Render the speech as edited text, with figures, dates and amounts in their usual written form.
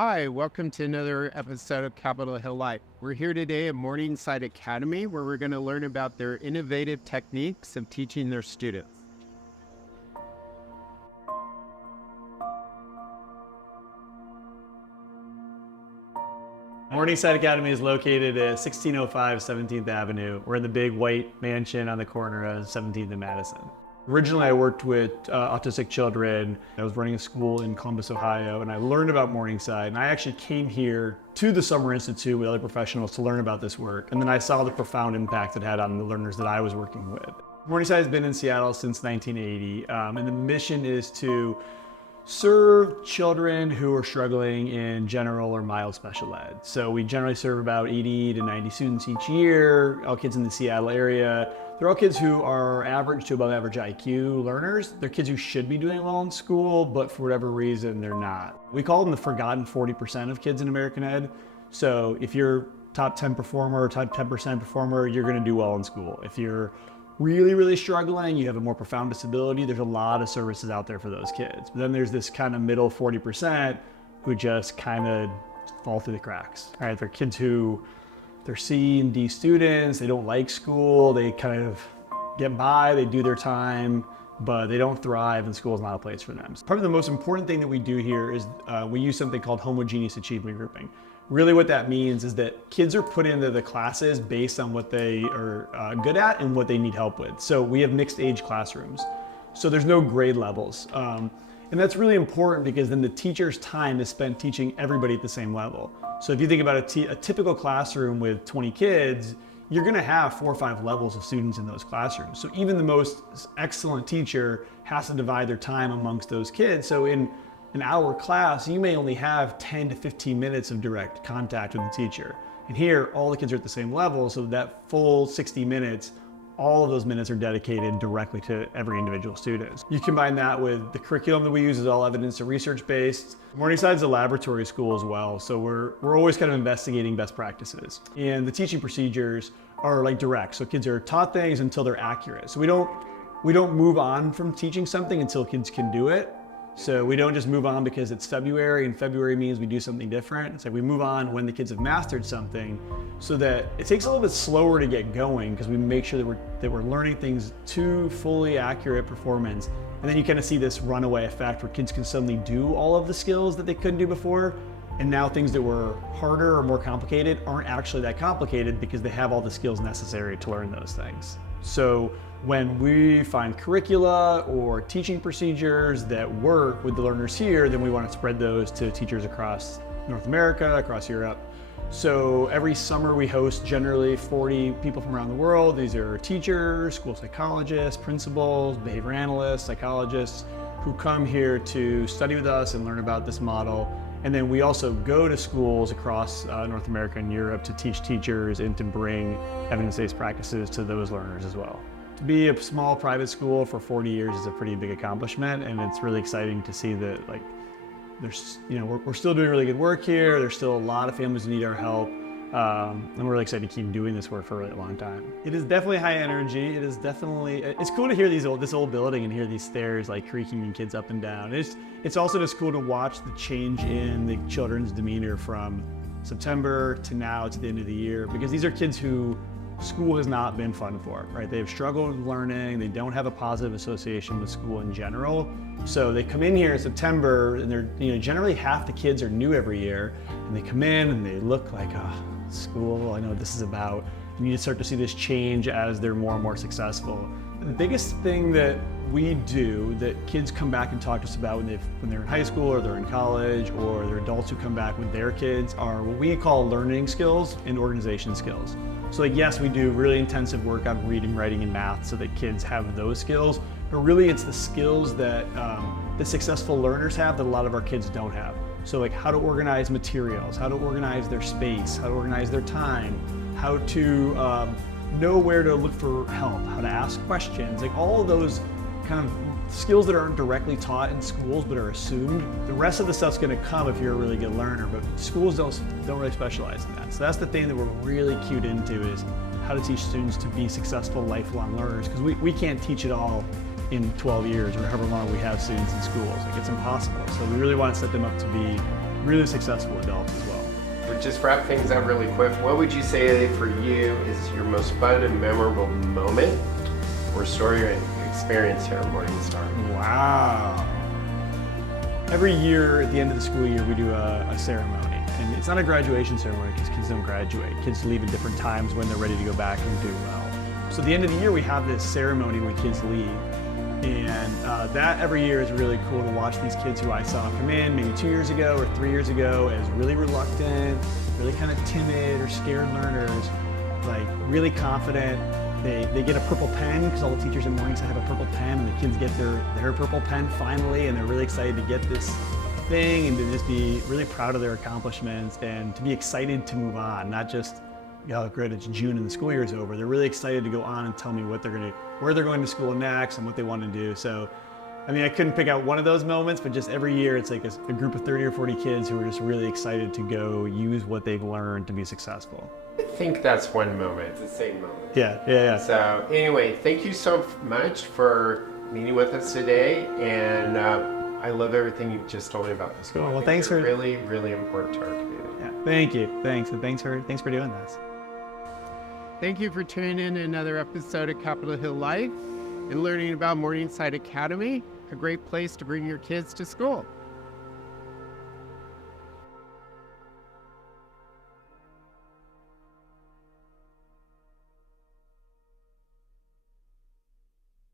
Hi, welcome to another episode of Capitol Hill Life. We're here today at Morningside Academy where we're going to learn about their innovative techniques of teaching their students. Morningside Academy is located at 1605 17th Avenue. We're in the big white mansion on the corner of 17th and Madison. Originally, I worked with autistic children. I was running a school in Columbus, Ohio, and I learned about Morningside. And I actually came here to the Summer Institute with other professionals to learn about this work. And then I saw the profound impact it had on the learners that I was working with. Morningside has been in Seattle since 1980, and the mission is to serve children who are struggling in general or mild special ed. So we generally serve about 80 to 90 students each year, all kids in the Seattle area. They're all kids who are average to above average IQ learners. They're kids who should be doing well in school, but for whatever reason, they're not. We call them the forgotten 40% of kids in American Ed. So if you're top 10 performer, top 10% performer, you're gonna do well in school. If you're really struggling, you have a more profound disability, there's a lot of services out there for those kids. But then there's this kind of middle 40% who just kind of fall through the cracks. All right, they're kids who they're C and D students, they don't like school, they kind of get by, they do their time, but they don't thrive and school is not a place for them. So probably the most important thing that we do here is we use something called homogeneous achievement grouping. Really what that means is that kids are put into the classes based on what they are good at and what they need help with. So we have mixed age classrooms. So there's no grade levels. And that's really important because then the teacher's time is spent teaching everybody at the same level. So if you think about a typical classroom with 20 kids, you're gonna have 4 or 5 levels of students in those classrooms. So even the most excellent teacher has to divide their time amongst those kids. So in an hour class, you may only have 10 to 15 minutes of direct contact with the teacher. And here, all the kids are at the same level, so that full 60 minutes, all of those minutes are dedicated directly to every individual student. You combine that with the curriculum that we use is all evidence and research based. Morningside's a laboratory school as well, so we're always kind of investigating best practices. And the teaching procedures are like direct, so kids are taught things until they're accurate. So we don't move on from teaching something until kids can do it. So we don't just move on because it's February and February means we do something different. It's like we move on when the kids have mastered something so that it takes a little bit slower to get going because we make sure that we're learning things to fully accurate performance. And then you kind of see this runaway effect where kids can suddenly do all of the skills that they couldn't do before. And now things that were harder or more complicated aren't actually that complicated because they have all the skills necessary to learn those things. So when we find curricula or teaching procedures that work with the learners here, then we want to spread those to teachers across North America, across Europe. So every summer we host generally 40 people from around the world. These are teachers, school psychologists, principals, behavior analysts, psychologists who come here to study with us and learn about this model. And then we also go to schools across North America and Europe to teach teachers and to bring evidence-based practices to those learners as well. To be a small private school for 40 years is a pretty big accomplishment, and it's really exciting to see that we're still doing really good work here. There's still a lot of families who need our help, and we're really excited to keep doing this work for a really long time. It is definitely high energy. It's cool to hear this old building and hear these stairs like creaking and kids up and down. It's also just cool to watch the change in the children's demeanor from September to now to the end of the year, because these are kids who school has not been fun for, right? They've struggled with learning, they don't have a positive association with school in general. So they come in here in September and they're, generally half the kids are new every year, and they come in and they look like, school, I know what this is about. And you start to see this change as they're more and more successful. The biggest thing that we do that kids come back and talk to us about when they're in high school or they're in college or they're adults who come back with their kids are what we call learning skills and organization skills. So yes, we do really intensive work on reading, writing, and math so that kids have those skills, but really it's the skills that the successful learners have that a lot of our kids don't have. So like how to organize materials, how to organize their space, how to organize their time, how to know where to look for help, how to ask questions, like all of those kind of skills that aren't directly taught in schools but are assumed. The rest of the stuff's gonna come if you're a really good learner, but schools don't really specialize in that. So that's the thing that we're really cued into, is how to teach students to be successful lifelong learners, because we can't teach it all in 12 years or however long we have students in schools. Like, it's impossible. So we really want to set them up to be really successful adult as well. To just wrap things up really quick, what would you say for you is your most fun and memorable moment or story or experience here at Morningstar? Wow. Every year at the end of the school year, we do a ceremony. And it's not a graduation ceremony because kids don't graduate. Kids leave at different times when they're ready to go back and do well. So at the end of the year, we have this ceremony when kids leave. And that every year is really cool to watch these kids who I saw come in maybe 2 years ago or 3 years ago as really reluctant, really kind of timid or scared learners, like really confident. They get a purple pen because all the teachers in Morningside have a purple pen, and the kids get their purple pen finally, and they're really excited to get this thing and to just be really proud of their accomplishments and to be excited to move on, not just, great, it's June and the school year is over. They're really excited to go on and tell me where they're going to school next and what they want to do. So, I mean, I couldn't pick out one of those moments, but just every year it's like a group of 30 or 40 kids who are just really excited to go use what they've learned to be successful. I think that's one moment. It's the same moment. Yeah. So anyway, thank you so much for meeting with us today, and I love everything you just told me about this. Cool. Well, thanks for really, really important to our community. Yeah. Thank you. Thanks, and thanks for doing this. Thank you for tuning in to another episode of Capitol Hill Life and learning about Morningside Academy, a great place to bring your kids to school.